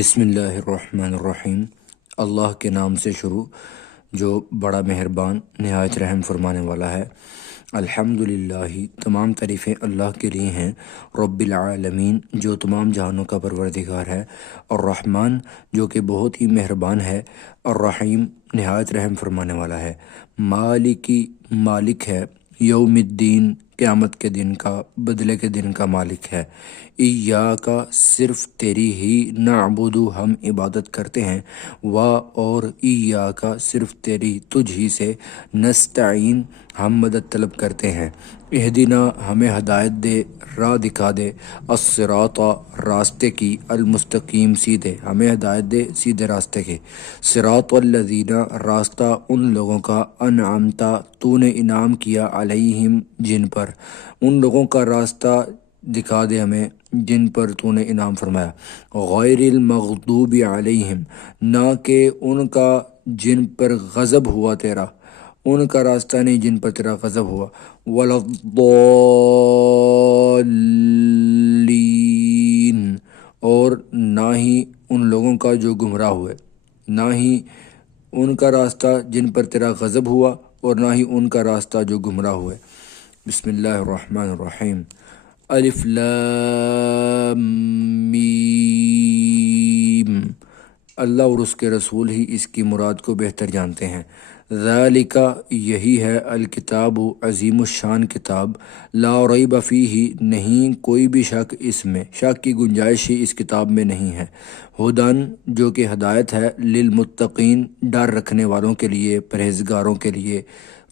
بسم اللہ الرحمن الرحیم۔ اللہ کے نام سے شروع جو بڑا مہربان نہایت رحم فرمانے والا ہے۔ الحمدللہ، تمام تعریفیں اللہ کے لیے ہیں، رب العالمین جو تمام جہانوں کا پروردگار ہے، الرحمن جو کہ بہت ہی مہربان ہے، الرحیم نہایت رحم فرمانے والا ہے، مالک ہے، یوم الدین قیامت کے دن کا، بدلے کے دن کا مالک ہے، ایاک صرف تیری ہی، نعبد ہم عبادت کرتے ہیں، اور ایاک صرف تیری تجھ ہی سے، نستعین ہم مدد طلب کرتے ہیں، اہدنا ہمیں ہدایت دے، راہ دکھا دے، الصراط راستے کی، المستقیم سیدھے ہمیں ہدایت دے سیدھے راستے کے، صراط الذین راستہ ان لوگوں کا، انعمتا تو نے انعام کیا، علیہم جن پر، ان لوگوں کا راستہ دکھا دے ہمیں جن پر تو نے انعام فرمایا، غیر المغضوب علیہم نہ کہ ان کا جن پر غضب ہوا تیرا، ان کا راستہ نہیں جن پر تیرا غضب ہوا، ولا الضالین اور نہ ہی ان لوگوں کا جو گمراہ ہوئے، نہ ہی ان کا راستہ جن پر تیرا غضب ہوا اور نہ ہی ان کا راستہ جو گمراہ ہوئے۔ بسم اللہ الرحمن الرحیم۔ الف لام میم، اللہ اور اس کے رسول ہی اس کی مراد کو بہتر جانتے ہیں۔ ذالک یہی ہے، الکتاب عظیم الشان کتاب، لا ریب فیہ نہیں کوئی بھی شک اس میں، شک کی گنجائش ہی اس کتاب میں نہیں ہے، ہدن جو کہ ہدایت ہے، للمتقین ڈر رکھنے والوں کے لیے، پرہیزگاروں کے لیے،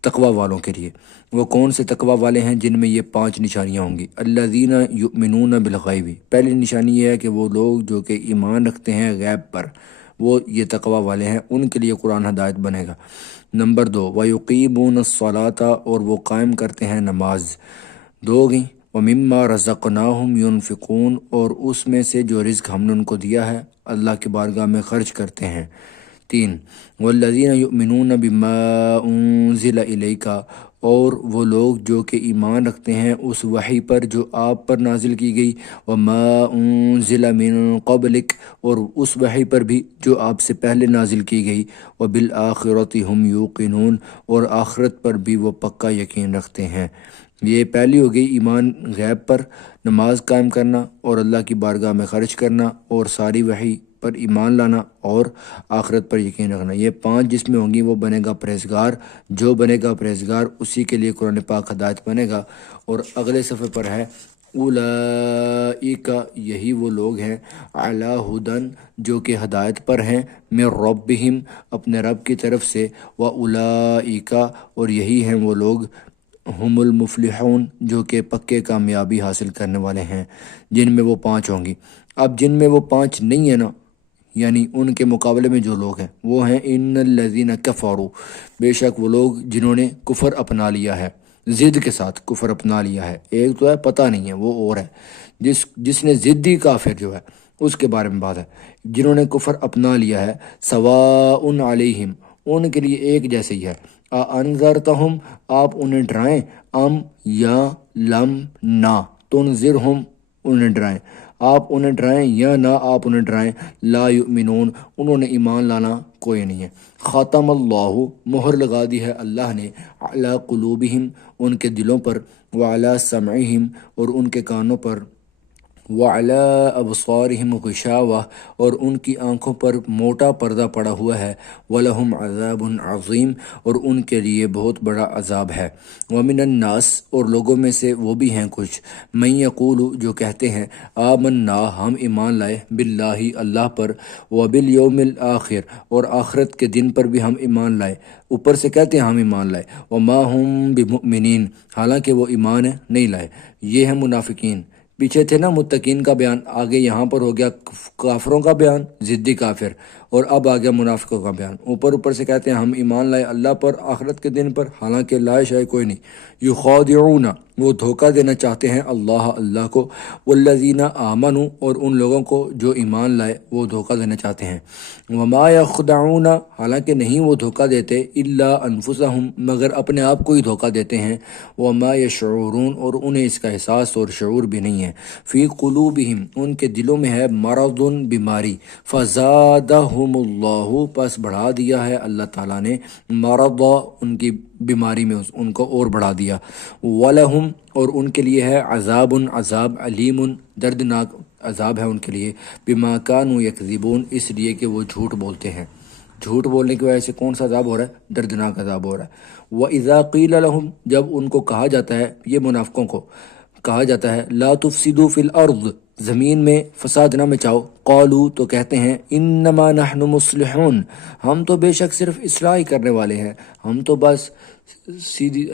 تقوی والوں کے لیے۔ وہ کون سے تقوی والے ہیں؟ جن میں یہ 5 نشانیاں ہوں گی۔ الذین یؤمنون بالغیب، پہلی نشانی یہ ہے کہ وہ لوگ جو کہ ایمان رکھتے ہیں غیب پر، وہ یہ تقوی والے ہیں، ان کے لیے قرآن ہدایت بنے گا۔ نمبر 2، وَيُقِيمُونَ الصَّلَاةَ اور وہ قائم کرتے ہیں نماز، دو گئیں، وَمِمَّا رَزَقْنَاهُمْ يُنْفِقُونَ اور اس میں سے جو رزق ہم نے ان کو دیا ہے اللہ کی بارگاہ میں خرچ کرتے ہیں۔ 3، وَالَّذِينَ يُؤْمِنُونَ بِمَا أُنزِلَ إِلَيْكَ اور وہ لوگ جو کہ ایمان رکھتے ہیں اس وحی پر جو آپ پر نازل کی گئی، وَمَا أُنزِلَ مِن قَبْلِكَ اور اس وحی پر بھی جو آپ سے پہلے نازل کی گئی، وَبِالْآخِرَةِ هُمْ يُوقِنُونَ اور آخرت پر بھی وہ پکا یقین رکھتے ہیں۔ یہ پہلی ہو گئی ایمان غیب پر، نماز قائم کرنا اور اللہ کی بارگاہ میں خرچ کرنا اور ساری وحی پر ایمان لانا اور آخرت پر یقین رکھنا۔ یہ 5 جس میں ہوں گی وہ بنے گا پرہیزگار، جو بنے گا پرہیزگار اسی کے لیے قرآن پاک ہدایت بنے گا۔ اور اگلے صفحے پر ہے، اولئک یہی وہ لوگ ہیں، علی ہدن جو کہ ہدایت پر ہیں، من ربہم اپنے رب کی طرف سے، واولئک اور یہی ہیں وہ لوگ، ہم المفلحون جو کہ پکے کامیابی حاصل کرنے والے ہیں، جن میں وہ 5 ہوں گی۔ اب جن میں وہ 5 نہیں ہیں نا، یعنی ان کے مقابلے میں جو لوگ ہیں وہ ہیں، ان الذین کفروا بے شک وہ لوگ جنہوں نے کفر اپنا لیا ہے، ضد کے ساتھ کفر اپنا لیا ہے۔ ایک تو ہے پتہ نہیں ہے، وہ اور ہے جس نے ضدی کافر جو ہے اس کے بارے میں بات ہے، جنہوں نے کفر اپنا لیا ہے، سواء علیہم ان کے لیے ایک جیسے ہی ہے، انذرتہم آپ انہیں ڈرائیں، ام یا لم نہ تنذرہم انہیں ڈرائیں، آپ انہیں ڈرائیں یا نہ آپ انہیں ڈرائیں، لا یؤمنون انہوں نے ایمان لانا کوئی نہیں ہے۔ ختم اللہ مہر لگا دی ہے اللہ نے، علی قلوبہم ان کے دلوں پر، وعلی سمعہم اور ان کے کانوں پر، وعلی ابصارہم غشاوہ اور ان کی آنکھوں پر موٹا پردہ پڑا ہوا ہے، ولہم عذاب عظیم اور ان کے لیے بہت بڑا عذاب ہے۔ ومن الناس اور لوگوں میں سے وہ بھی ہیں کچھ، من یقول جو کہتے ہیں، آمنا ہم ایمان لائے، باللہ اللہ پر، وبالیوم الآخر اور آخرت کے دن پر بھی ہم ایمان لائے، اوپر سے کہتے ہیں ہم ایمان لائے، وما ہم بمؤمنین حالانکہ وہ ایمان نہیں لائے۔ یہ ہیں منافقین۔ پیچھے تھے نا متقین کا بیان، آگے یہاں پر ہو گیا کافروں کا بیان، ضدی کافر، اور اب آ گیا منافقوں کا بیان۔ اوپر سے کہتے ہیں ہم ایمان لائے اللہ پر، آخرت کے دن پر، حالانکہ لائے شائے کوئی نہیں۔ یخادعون وہ دھوکہ دینا چاہتے ہیں اللہ کو، والذین آمنوا اور ان لوگوں کو جو ایمان لائے وہ دھوکہ دینا چاہتے ہیں، وما یخدعون حالانکہ نہیں وہ دھوکہ دیتے، الا انفسہم مگر اپنے آپ کو ہی دھوکہ دیتے ہیں، وما یشعرون اور انہیں اس کا احساس اور شعور بھی نہیں ہے، فی قلوبہم ان کے دلوں میں ہے مرض بیماری، فزادہم اللہ پس بڑھا دیا ہے اللہ تعالیٰ نے، مرض ان کی بیماری میں ان کو اور بڑھا دیا، وَلَهُمْ اور ان کے لیے ہے عذاب علیم دردناک عذاب ہے ان کے لیے، بما کانوا یکذبون اس لیے کہ وہ جھوٹ بولتے ہیں، جھوٹ بولنے کی وجہ سے کون سا عذاب ہو رہا ہے؟ دردناک عذاب ہو رہا ہے۔ وَإِذَا قِيلَ لَهُمْ جب ان کو کہا جاتا ہے، یہ منافقوں کو کہا جاتا ہے، لا تفسدوا فی الارض زمین میں فساد نہ مچاؤ، قالوا تو کہتے ہیں، انما نحن مصلحون ہم تو بے شک صرف اصلاح ہی کرنے والے ہیں، ہم تو بس سیدھی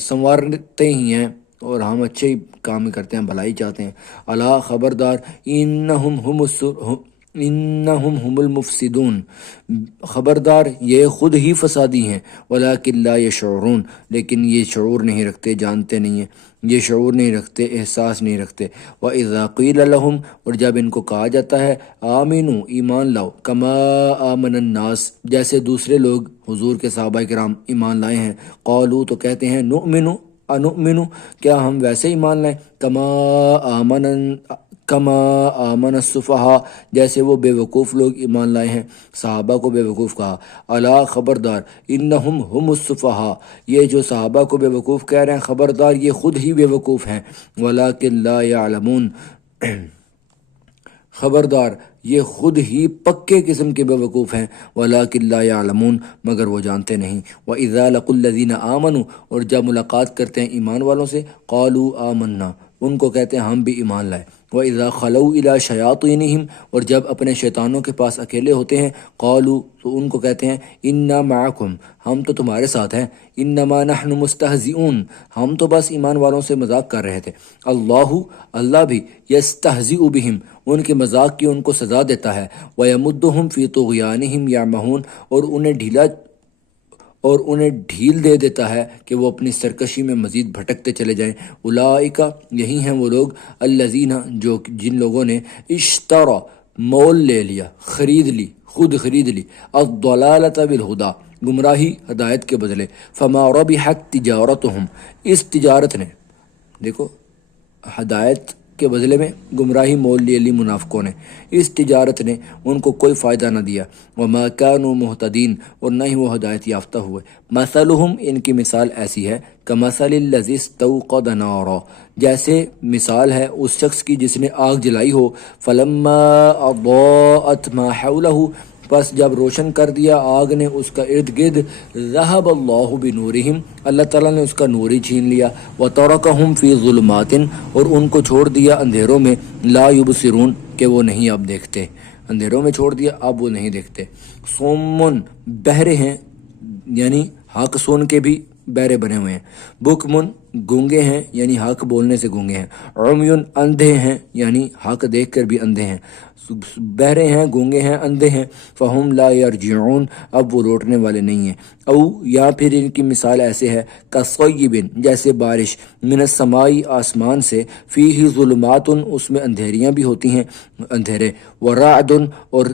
سنوارتے ہی ہیں اور ہم اچھے ہی کام کرتے ہیں، بھلائی چاہتے ہیں، الا خبردار، انہم هم المفسدون خبردار یہ خود ہی فسادی ہیں، ولکن لا یشعرون لیکن یہ شعور نہیں رکھتے، جانتے نہیں ہیں، یہ شعور نہیں رکھتے، احساس نہیں رکھتے۔ وَإِذَا قِيلَ لَهُمْ اور جب ان کو کہا جاتا ہے، آمینو ایمان لاؤ، کما آمن الناس جیسے دوسرے لوگ حضور کے صحابہ کرام ایمان لائے ہیں، قالوا تو کہتے ہیں، نؤمنو انؤمنو کیا ہم ویسے ایمان لائیں، کما آمن السفہاء جیسے وہ بے وقوف لوگ ایمان لائے ہیں، صحابہ کو بے وقوف کہا، الا خبردار، انہم هم السفہاء یہ جو صحابہ کو بے وقوف کہہ رہے ہیں خبردار یہ خود ہی بے وقوف ہیں، ولکن لا یعلمون خبردار یہ خود ہی پکے قسم کے بے وقوف ہیں، ولکن لا یعلمون مگر وہ جانتے نہیں۔ وَإِذَا لَقُوا الَّذِينَ آمَنُوا اور جب ملاقات کرتے ہیں ایمان والوں سے، قالوا آمنا ان کو کہتے ہیں ہم بھی ایمان لائے، وَإِذَا خَلَوْا إِلَىٰ شَيَاطِينِهِمْ اور جب اپنے شیطانوں کے پاس اکیلے ہوتے ہیں، قالوا تو ان کو کہتے ہیں، اِنَّا مَعَكُمْ ہم تو تمہارے ساتھ ہیں، اِنَّمَا نَحْنُ مُسْتَهْزِئُونَ ہم تو بس ایمان والوں سے مذاق کر رہے تھے، اللہ بھی یستہزئ بہم ان کے مذاق کی ان کو سزا دیتا ہے، وَيَمُدُّهُمْ فِي طُغْيَانِهِمْ يَعْمَهُونَ اور انہیں ڈھیل دے دیتا ہے کہ وہ اپنی سرکشی میں مزید بھٹکتے چلے جائیں، اولئک یہی ہیں وہ لوگ، الذین جن لوگوں نے اشتروا مول لے لیا، خود خرید لی، الضلالۃ بالہدیٰ گمراہی ہدایت کے بدلے، فما ربحت تجارتہم اس تجارت نے، دیکھو ہدایت کے بدلے میں گمراہی مول لے لی منافقوں نے، اس تجارت نے ان کو کوئی فائدہ نہ دیا، وما كانوا مہتدین اور نہ ہی وہ ہدایت یافتہ ہوئے، مثلہم ان کی مثال ایسی ہے، کمثل الذی استوقد نارا جیسے مثال ہے اس شخص کی جس نے آگ جلائی ہو، فلما اضاءت ما حولہ پس جب روشن کر دیا آگ نے اس کا ارد گرد، ذہب اللہ بنورہم اللہ تعالیٰ نے اس کا نور ہی چھین لیا، وترکہم فی ظلمات اور ان کو چھوڑ دیا اندھیروں میں، لا یبصرون کہ وہ نہیں اب دیکھتے، اندھیروں میں چھوڑ دیا اب وہ نہیں دیکھتے، صم بہرے ہیں یعنی حق سن کے بھی بہرے بنے ہوئے ہیں، بکمن گونگے ہیں یعنی حق بولنے سے گونگے ہیں، عمیون اندھے ہیں یعنی حق دیکھ کر بھی اندھے ہیں، بہرے ہیں گونگے ہیں اندھے ہیں، فہم لا یرجعون اب وہ لوٹنے والے نہیں ہیں، او یا پھر ان کی مثال ایسے ہے، کصیب جیسے بارش، من السمائی آسمان سے، فیہ ظلمات اس میں اندھیریاں بھی ہوتی ہیں اندھیرے، ورعد اور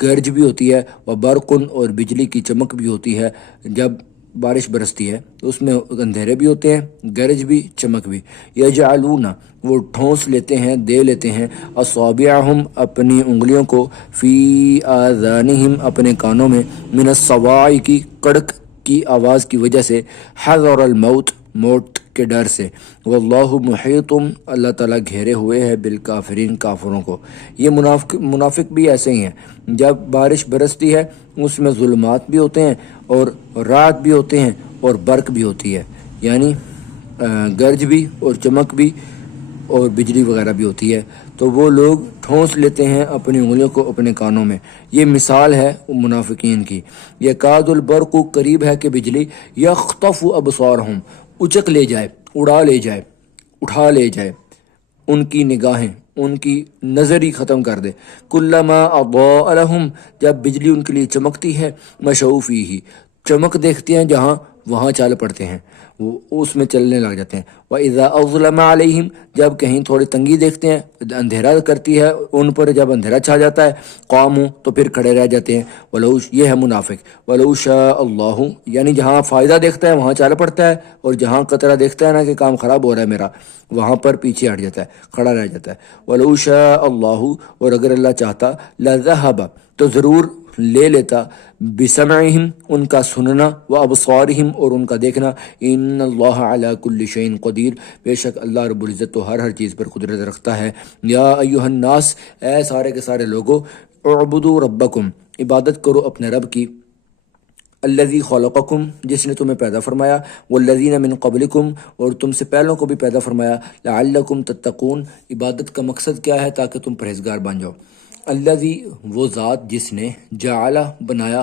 گرج بھی ہوتی ہے، وبرق اور بجلی کی چمک بھی ہوتی ہے، جب بارش برستی ہے اس میں اندھیرے بھی ہوتے ہیں، گرج بھی چمک بھی، یجعلون وہ ٹھونس لیتے ہیں دے لیتے ہیں، اصابعہم اپنی انگلیوں کو، فی آذانہم اپنے کانوں میں، من الصواعق کڑک کی آواز کی وجہ سے، حذر الموت موت کے ڈر سے، واللہ محیط اللہ تعالیٰ گھیرے ہوئے ہے بالکافرین کافروں کو۔ یہ منافق بھی ایسے ہی ہیں، جب بارش برستی ہے اس میں ظلمات بھی ہوتے ہیں اور رعد بھی ہوتے ہیں اور برق بھی ہوتی ہے، یعنی گرج بھی اور چمک بھی اور بجلی وغیرہ بھی ہوتی ہے، تو وہ لوگ ٹھونس لیتے ہیں اپنی انگلیوں کو اپنے کانوں میں، یہ مثال ہے منافقین کی۔ یکاد البرق قریب ہے کہ بجلی، یخطف ابصارہم اچک لے جائے، اڑا لے جائے، اٹھا لے جائے ان کی نگاہیں، ان کی نظر ہی ختم کر دے، کلما اضاء لہم جب بجلی ان کے لیے چمکتی ہے، مشوا فیہ چمک دیکھتے ہیں جہاں وہاں چال پڑتے ہیں، وہ اس میں چلنے لگ جاتے ہیں۔ وَإِذَا أَظْلَمَ عَلَيْهِمْ جب کہیں تھوڑی تنگی دیکھتے ہیں، اندھیرا کرتی ہے ان پر، جب اندھیرا چھا جاتا ہے، قاموا تو پھر کھڑے رہ جاتے ہیں۔ وَلَوْ یہ ہے منافق، وَلَوْ شَاءَ اللَّهُ یعنی جہاں فائدہ دیکھتا ہے وہاں چل پڑتا ہے، اور جہاں قطرہ دیکھتا ہے نا کہ کام خراب ہو رہا ہے میرا، وہاں پر پیچھے ہٹ جاتا ہے، کھڑا رہ جاتا ہے۔ وَلَوْ شَاءَ اللَّهُ اور اگر اللہ چاہتا، لَذَهَبَ تو ضرور لے لیتا، بسمعہم ان کا سننا، و ابصارہم اور ان کا دیکھنا، ان اللہ علی کل شیء قدیر بے شک اللہ رب العزت تو ہر چیز پر قدرت رکھتا ہے۔ یا ایھا الناس اے سارے کے سارے لوگو، اعبدوا ربکم عبادت کرو اپنے رب کی، الذی خلقکم جس نے تمہیں پیدا فرمایا، والذین من قبلکم اور تم سے پہلوں کو بھی پیدا فرمایا، لعلکم تتقون عبادت کا مقصد کیا ہے؟ تاکہ تم پرہیزگار بن جاؤ۔ الذی وہ ذات جس نے جعل بنایا،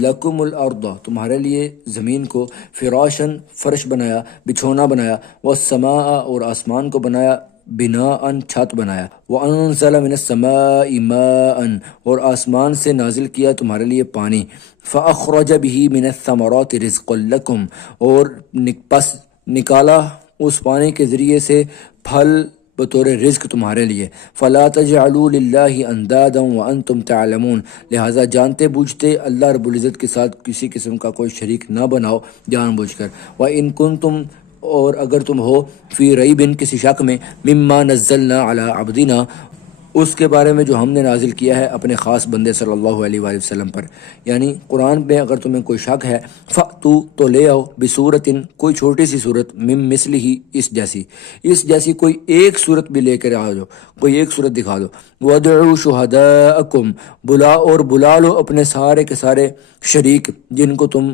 لکم الارض تمہارے لیے زمین کو، فراشن فرش بنایا، بچھونا بنایا، والسماء اور آسمان کو بنایا، بناء چھت بنایا، وانزل من السماء ماء اور آسمان سے نازل کیا تمہارے لیے پانی، فاخرج به من الثمرات رزقا لکم اور پس نکالا اس پانی کے ذریعے سے پھل بطور رزق تمہارے لیے، فلا تجعلوا للہ اندادا وانتم تعلمون لہٰذا جانتے بوجھتے اللہ رب العزت کے ساتھ کسی قسم کا کوئی شریک نہ بناؤ جان بوجھ کر۔ وَإِن كُنتم اور اگر تم ہو، فی ریب کسی شک میں، مما نزلنا علی عبدنا اس کے بارے میں جو ہم نے نازل کیا ہے اپنے خاص بندے صلی اللہ علیہ وآلہ وسلم پر، یعنی قرآن میں اگر تمہیں کوئی شک ہے، فأتوا تو لے آؤ، بصورت کوئی چھوٹی سی صورت، من مثلہ اس جیسی کوئی ایک صورت بھی لے کر آ جاؤ، کوئی ایک صورت دکھا دو، وادعوا شہداءکم بلا لو اپنے سارے کے سارے شریک جن کو تم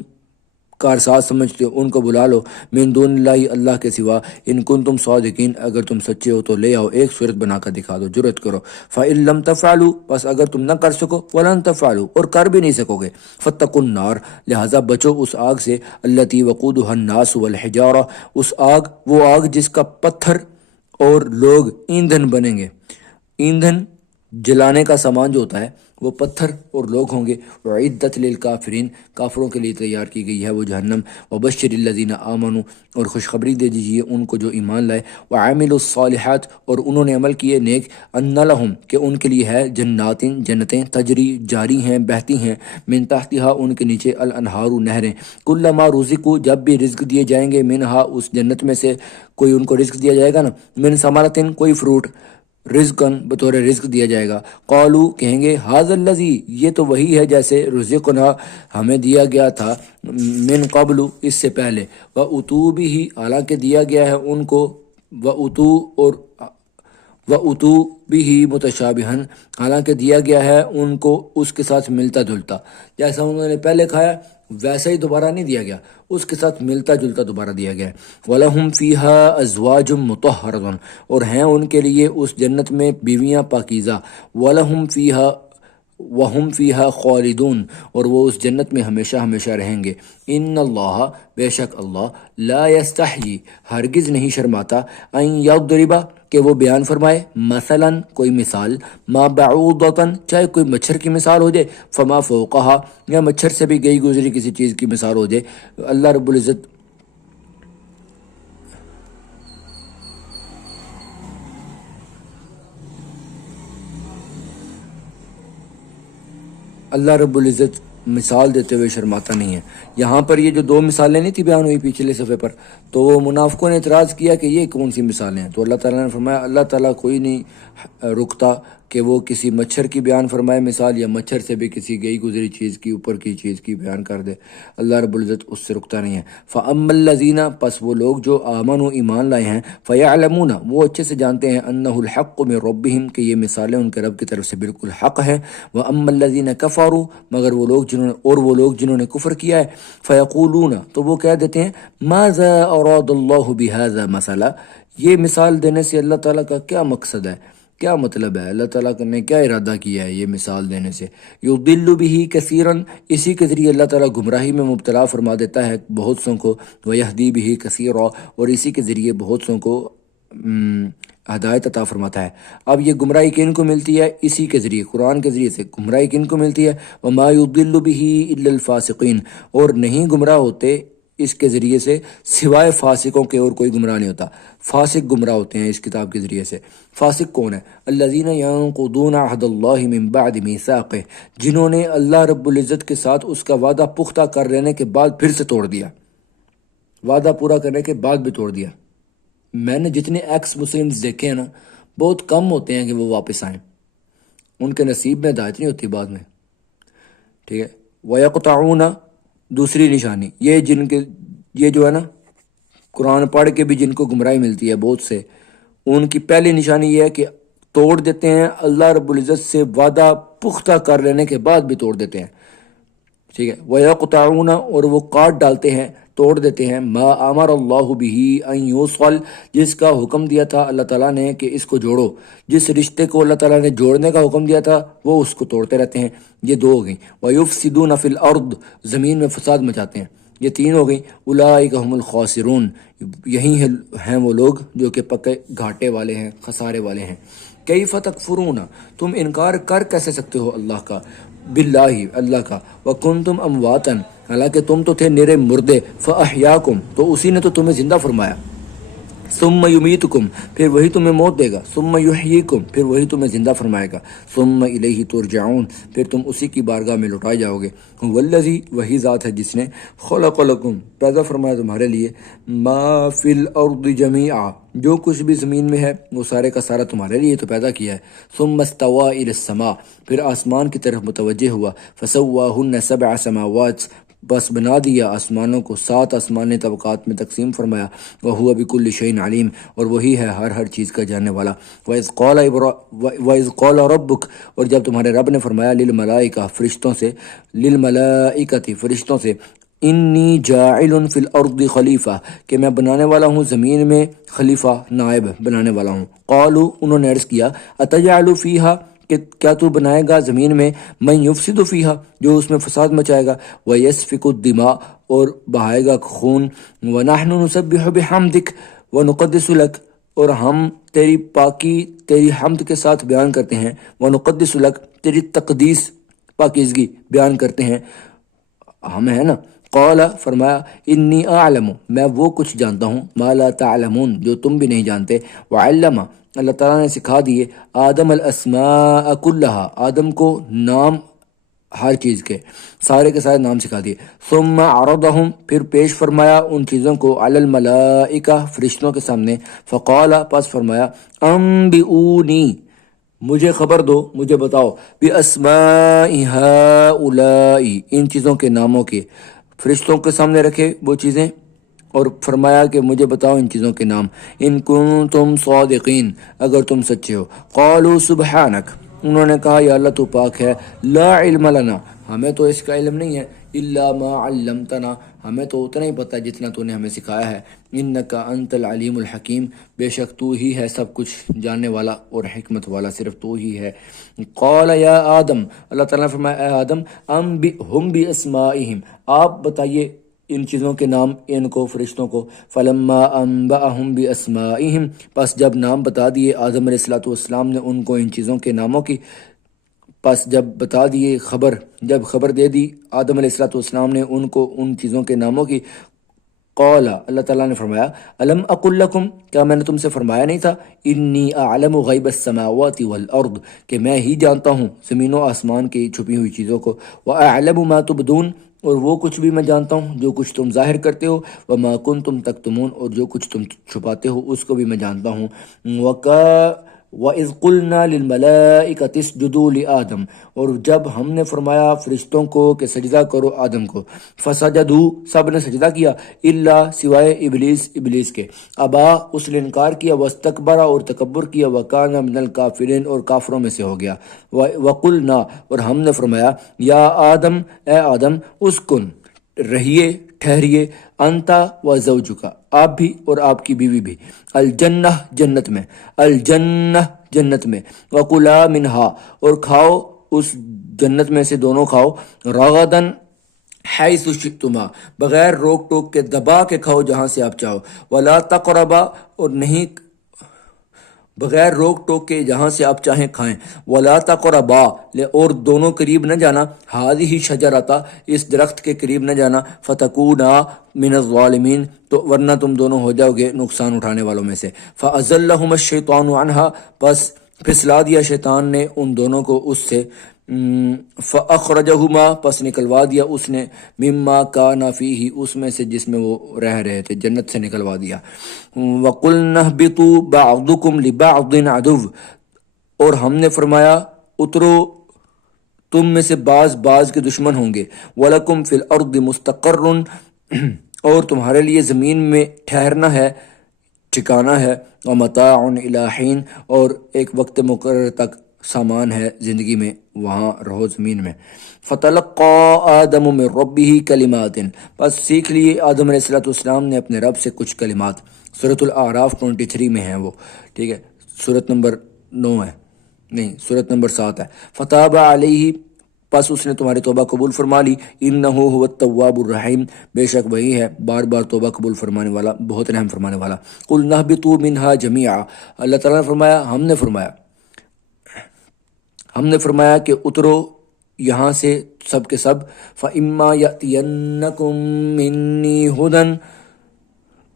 کارساز سمجھتے ہو ان کو بلا لو، من دون اللہ اللہ کے سوا، ان کنتم صادقین اگر تم سچے ہو تو لے آؤ، ایک صورت بنا کر دکھا دو، جرأت کرو۔ فإن لم تفعلوا بس اگر تم نہ کر سکو، ولن تفعلوا اور کر بھی نہیں سکو گے، فاتقوا النار لہٰذا بچو اس آگ سے، التی وقودها الناس والحجارہ اس آگ وہ آگ جس کا پتھر اور لوگ ایندھن بنیں گے، ایندھن جلانے کا سامان جو ہوتا ہے وہ پتھر اور لوگ ہوں گے، وعدت للکافرین کافروں کے لیے تیار کی گئی ہے وہ جہنم، وبشر الذین آمنوا اور خوشخبری دے دیجیے ان کو جو ایمان لائے، وعاملوا الصالحات اور انہوں نے عمل کیے نیک، ان لہم کہ ان کے لیے ہے، جنات جنتیں، تجری جاری ہیں بہتی ہیں، من تحتہا ان کے نیچے، الانہار نہریں، کلما رزقوا جب بھی رزق دیے جائیں گے، منہا اس جنت میں سے کوئی ان کو رزق دیا جائے گا نا، من ثمرۃ کوئی فروٹ، رزقاً بطور رزق دیا جائے گا، قالو کہیں گے، ھذا الذی یہ تو وہی ہے جیسے رزقنا ہمیں دیا گیا تھا، من قبل اس سے پہلے، واتوا بہ حالانکہ دیا گیا ہے ان کو، واتوا بہ متشابہا حالانکہ دیا گیا ہے ان کو اس کے ساتھ ملتا جلتا، جیسا انہوں نے پہلے کھایا ویسا ہی دوبارہ نہیں دیا گیا، اس کے ساتھ ملتا جلتا دوبارہ دیا گیا۔ وَلَهُمْ فِيهَا أَزْوَاجٌ مُطَهَّرَةٌ اور ہیں ان کے لیے اس جنت میں بیویاں پاکیزہ، وَلَهُمْ فِيهَا وَهُمْ فِيهَا خَالِدُونَ اور وہ اس جنت میں ہمیشہ ہمیشہ رہیں گے۔ ان اللہ بے شک اللہ، لا یستحیی ہرگز نہیں شرماتا، ان یضرب کہ وہ بیان فرمائے، مثلا کوئی مثال، ما بعوضۃ چاہے کوئی مچھر کی مثال ہو جائے، فما فوقها یا مچھر سے بھی گئی گزری کسی چیز کی مثال ہو جائے، اللہ رب العزت مثال دیتے ہوئے شرماتا نہیں ہے۔ یہاں پر یہ جو دو مثالیں نہیں تھی بیان ہوئی پچھلے صفحے پر، تو وہ منافقوں نے اعتراض کیا کہ یہ کون سی مثالیں ہیں، تو اللہ تعالیٰ نے فرمایا اللہ تعالیٰ کوئی نہیں رکتا کہ وہ کسی مچھر کی بیان فرمائے مثال، یا مچھر سے بھی کسی گئی گزری چیز کی اوپر کی چیز کی بیان کر دے، اللہ رب العزت اس سے رکتا نہیں ہے۔ فَأَمَّا الَّذِينَ پس وہ لوگ جو آمنوا ایمان لائے ہیں، فَيَعْلَمُونَ وہ اچھے سے جانتے ہیں، أَنَّهُ الْحَقُّ مِن رَبِّهِمْ کہ یہ مثالیں ان کے رب کی طرف سے بالکل حق ہے، وَأَمَّا الَّذِينَ كَفَرُوا مگر وہ لوگ جنہوں نے کفر کیا ہے، فَيَقُولُونَ تو وہ کہہ دیتے ہیں، مَاذَا أَرَادَ اللَّهُ بِهَذَا مَثَلًا یہ مثال دینے سے اللہ تعالیٰ کا کیا مقصد ہے، کیا مطلب ہے، اللہ تعالیٰ نے کیا ارادہ کیا ہے یہ مثال دینے سے، یضل بہ کثیرا اسی کے ذریعے اللہ تعالیٰ گمراہی میں مبتلا فرما دیتا ہے بہت سوں کو، ویہدی بہ کثیرا اور اسی کے ذریعے بہت سوں کو ہدایت عطا فرماتا ہے۔ اب یہ گمراہی کن کو ملتی ہے؟ اسی کے ذریعے، قرآن کے ذریعے سے گمراہی کن کو ملتی ہے؟ وما یضل بہ الا الفاسقین اور نہیں گمراہ ہوتے اس کے ذریعے سے سوائے فاسقوں کے اور کوئی گمراہ نہیں ہوتا۔ فاسق گمراہ ہوتے ہیں اس کتاب کے ذریعے سے۔ فاسق کون ہے؟ الذین ینقضون عہد اللہ من بعد میثاقہ، جنہوں نے اللہ رب العزت کے ساتھ اس کا وعدہ پختہ کر لینے کے بعد پھر سے توڑ دیا، وعدہ پورا کرنے کے بعد بھی توڑ دیا۔ میں نے جتنے ایکس مسلمز دیکھے ہیں نا، بہت کم ہوتے ہیں کہ وہ واپس آئیں، ان کے نصیب میں ہدایت نہیں ہوتی بعد میں، ٹھیک ہے۔ وَيَقْطَعُونَ، دوسری نشانی یہ جو ہے نا، قرآن پڑھ کے بھی جن کو گمراہی ملتی ہے بہت سے، ان کی پہلی نشانی یہ ہے کہ توڑ دیتے ہیں اللہ رب العزت سے وعدہ پختہ کر لینے کے بعد بھی توڑ دیتے ہیں، ٹھیک ہے۔ وَيَقْطَعُونَ، اور وہ کاٹ ڈالتے ہیں، توڑ دیتے ہیں، ما امر اللہ بہ ان یوصل، جس کا حکم دیا تھا اللہ تعالیٰ نے کہ اس کو جوڑو، جس رشتے کو اللہ تعالیٰ نے جوڑنے کا حکم دیا تھا وہ اس کو توڑتے رہتے ہیں۔ یہ دو ہو گئیں۔ وَيُفْسِدُونَ فِي الْأَرْضِ، زمین میں فساد مچاتے ہیں، یہ تین ہو گئیں۔ اولئک هم الخاسرون، یہی ہیں وہ لوگ جو کہ پکے گھاٹے والے ہیں، خسارے والے ہیں۔ کیف تکفرون، تم انکار کر کیسے سکتے ہو اللہ کا، باللہ، اللہ کا، وکنتم امواتا، حالانکہ تم تو تھے نرے مردے، فاحیاکم، تو اسی نے تو تمہیں زندہ فرمایا، ثم یمیتکم، پھر وہی تمہیں موت دے گا، ثم یحییکم، پھر وہی تمہیں زندہ فرمائے گا، ثم الیہ ترجعون، پھر تم اسی کی بارگاہ میں لوٹائے جاؤ گے۔ والذی، وہی ذات ہے جس نے خلق لکم، پیدا فرمایا تمہارے لیے، ما فی الارض جمیعا، جو کچھ بھی زمین میں ہے وہ سارے کا سارا تمہارے لیے تو پیدا کیا ہے۔ ثم استوى الی السماء، پھر آسمان کی طرف متوجہ ہوا، فسواہن سبع سماوات، بس بنا دیا آسمانوں کو 7 آسمانی طبقات میں تقسیم فرمایا، وَهُوَ بِكُلِّ شَيْءٍ علیم، اور وہی ہے ہر چیز کا جاننے والا۔ وَإِذْ قَالَ رَبُّكَ، اور جب تمہارے رب نے فرمایا، لِلْمَلَائِكَةِ، فرشتوں سے، لِلْمَلَائِكَةِ، فرشتوں سے، انی جاعل فی الارض خلیفہ، کہ میں بنانے والا ہوں زمین میں خلیفہ، نائب بنانے والا ہوں۔ قالوا، انہوں نے عرض کیا، اتجعل فیہا، کہ کیا تو بنائے گا زمین میں، من یفسد فیہا، جو اس میں فساد مچائے گا، ویسفک الدماء، اور بہائے گا خون، ونحن نسبح بحمدک ونقدس لک، اور ہم تیری پاکی تیری حمد کے ساتھ بیان کرتے ہیں، ونقدس لک، تیری تقدیس پاکیزگی بیان کرتے ہیں ہم، ہے نا۔ قال، فرمایا، انی اعلم، میں وہ کچھ جانتا ہوں، ما لا تعلمون، جو تم بھی نہیں جانتے۔ وعلم، اللہ تعالیٰ نے سکھا دیے، آدم الاسماء کلہا، آدم کو نام ہر چیز کے، سارے کے سارے نام سکھا دیے۔ ثم عرضہم، پھر پیش فرمایا ان چیزوں کو، علی الملائکہ، فرشتوں کے سامنے، فقال، پس فرمایا، انبئونی، مجھے خبر دو، مجھے بتاؤ، باسماء ہؤلاء، ان چیزوں کے ناموں کے، فرشتوں کے سامنے رکھے وہ چیزیں، اور فرمایا کہ مجھے بتاؤ ان چیزوں کے نام، ان کنتم صادقین، اگر تم سچے ہو۔ قالوا سبحانک، انہوں نے کہا، یا اللہ تو پاک ہے، لا علم لنا، ہمیں تو اس کا علم نہیں ہے، الا ما علمتنا، ہمیں تو اتنا ہی پتہ جتنا تو نے ہمیں سکھایا ہے، انک انت العلیم الحکیم، بے شک تو ہی ہے سب کچھ جاننے والا اور حکمت والا، صرف تو ہی ہے۔ قال یا آدم، اللہ تعالیٰ نے فرمایا، اے آدم، انبئہم باسمائہم، آپ بتائیے ان چیزوں کے نام ان کو، فرشتوں کو۔ فلما انبأہم باسمائہم، پس جب نام بتا دیے آدم علیہ السلام نے ان کو ان چیزوں کے ناموں کی، پس جب بتا دیے جب خبر دے دی آدم علیہ السلام نے ان کو ان چیزوں کے ناموں کی، قال، اللہ تعالیٰ نے فرمایا، الم اقل لکم، کیا میں نے تم سے فرمایا نہیں تھا، انی اعلم غیب السماوات والارض، کہ میں ہی جانتا ہوں زمین و آسمان کی چھپی ہوئی چیزوں کو، واعلم ما تبدون، اور وہ کچھ بھی میں جانتا ہوں جو کچھ تم ظاہر کرتے ہو، وما کنتم تکتمون، اور جو کچھ تم چھپاتے ہو اس کو بھی میں جانتا ہوں۔ وَإِذْ قُلْنَا لِلْمَلَائِكَةِ اسْجُدُوا لِآدَمَ، اور جب ہم نے فرمایا فرشتوں کو کہ سجدہ کرو آدم کو، فسجدوا، سب نے سجدہ کیا، الا، سوائے ابلیس کے، ابا، اس نے انکار کیا، واستکبر، اور تکبر کیا، وکان من الکافرین، اور کافروں میں سے ہو گیا۔ وقلنا، اور ہم نے فرمایا، یا آدم، اے آدم، اسکن، رہیے، ٹھہریے، انتا و زوجکا، آپ بھی اور آپ کی بیوی بھی، الجنہ، جنت میں، الجنہ، جنت میں، وکلا منہا، اور کھاؤ اس جنت میں سے دونوں کھاؤ، رغدن حیث شئتما، بغیر روک ٹوک کے، دبا کے کھاؤ جہاں سے آپ چاہو، ولا تقربا، اور نہیں بغیر روک ٹوک کے جہاں سے آپ چاہیں کھائیں. ولا تقربا اور دونوں قریب نہ جانا ہذہ شجرتا اس درخت کے قریب نہ جانا فتکونا من الظالمین تو ورنہ تم دونوں ہو جاؤ گے نقصان اٹھانے والوں میں سے. فازلہم الشیطان عنہا پس پھسلا دیا شیطان نے ان دونوں کو اس سے. فاخرجہما پس نکلوا دیا اس نے مما کانا فیہ اس میں سے جس میں وہ رہ رہے تھے جنت سے نکلوا دیا. وقلنا اہبطوا بعضکم لبعض عدو اور ہم نے فرمایا اترو تم میں سے بعض بعض کے دشمن ہوں گے. وَلَكُمْ فِي الْأَرْضِ مُسْتَقَرٌّ اور تمہارے لیے زمین میں ٹھہرنا ہے ٹھکانا ہے. وَمَتَاعٌ إِلَىٰ حِينٍ اور ایک وقت مقرر تک سامان ہے زندگی میں وہاں رہو زمین میں. فَتَلَقَّىٰ آدَمُ مِن رَبِّهِ كَلِمَاتٍ بس سیکھ لیے آدم علیہ السلام نے اپنے رب سے کچھ کلمات. سورۃ الاعراف 23 میں ہیں وہ. ٹھیک ہے، سورت نمبر 9 ہے، نہیں سورت نمبر 7 ہے. فتاب علیہ پس اس نے تمہاری توبہ قبول فرما لی. انہ هو التواب الرحیم بے شک وہی ہے بار بار توبہ قبول فرمانے والا بہت رحم فرمانے والا. قل نہبطوا منہا جمیعا اللہ تعالیٰ نے فرمایا ہم نے فرمایا کہ اترو یہاں سے سب کے سب. فَإِمَّا يَأْتِيَنَّكُم مِّنِّي هُدًى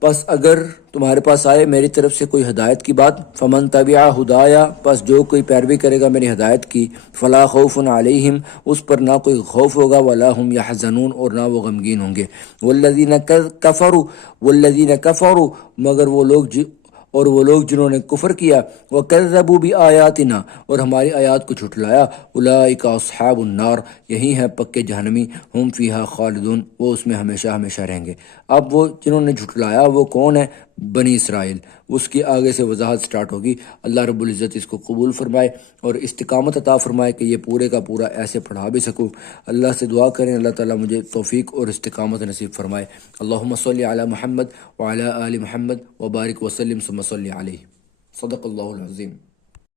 پس اگر تمہارے پاس آئے میری طرف سے کوئی ہدایت کی بات. فمن تبع ہدایا پس جو کوئی پیروی کرے گا میری ہدایت کی. فلا خوف علیہم اس پر نہ کوئی خوف ہوگا. ولا هم یحزنون اور نہ وہ غمگین ہوں گے. والذین کفروا مگر وہ لوگ جنہوں نے کفر کیا. وکذبوا بآیاتنا اور ہماری آیات کو جھٹلایا. اولئک اصحاب النار یہی ہیں پکے جہنمی. ہم فیہا خالدون وہ اس میں ہمیشہ ہمیشہ رہیں گے. اب وہ جنہوں نے جھٹلایا وہ کون ہے؟ بنی اسرائیل. اس کی آگے سے وضاحت سٹارٹ ہوگی. اللہ رب العزت اس کو قبول فرمائے اور استقامت عطا فرمائے کہ یہ پورے کا پورا ایسے پڑھا بھی سکوں. اللہ سے دعا کریں اللہ تعالیٰ مجھے توفیق اور استقامت نصیب فرمائے. اللہم صلی علی محمد وعلی آل محمد وبارک وسلم ثم صلی علیہ. صدق اللہ العظیم.